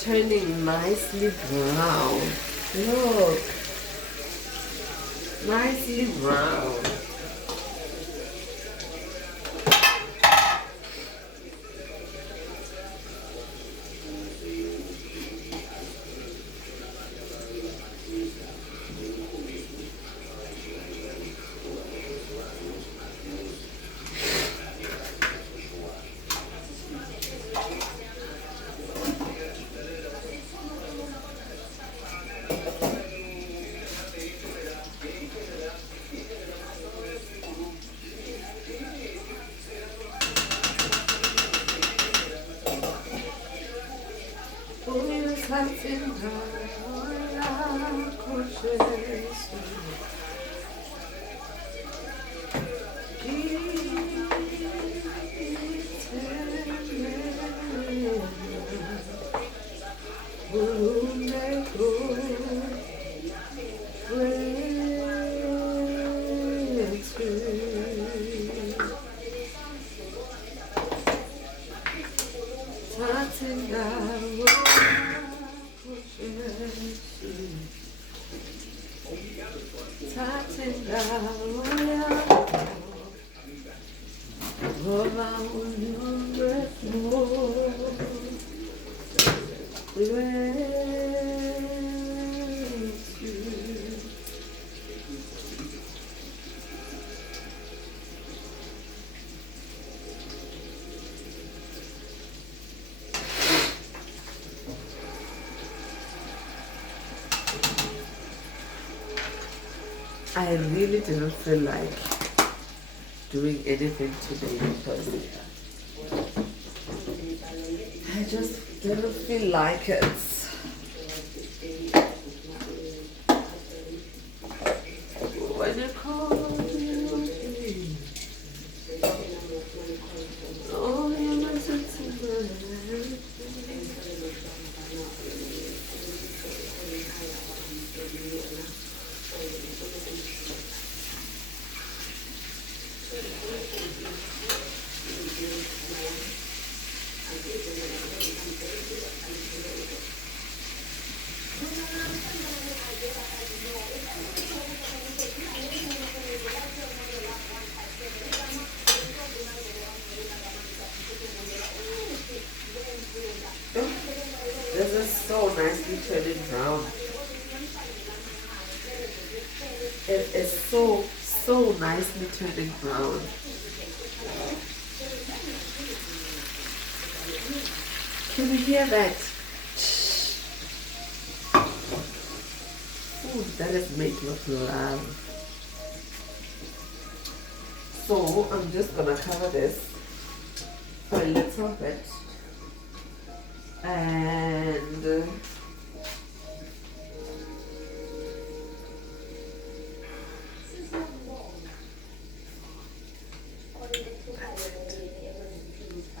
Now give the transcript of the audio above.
turning nicely brown. Look, nicely brown. I really didn't feel like doing anything today because I just didn't feel like it. When you call me, oh, you listen to me. This is so nicely turning brown. It is so nicely turning brown. Can you hear that? Ooh, that is making up love. So I'm just gonna cover this for a little bit. And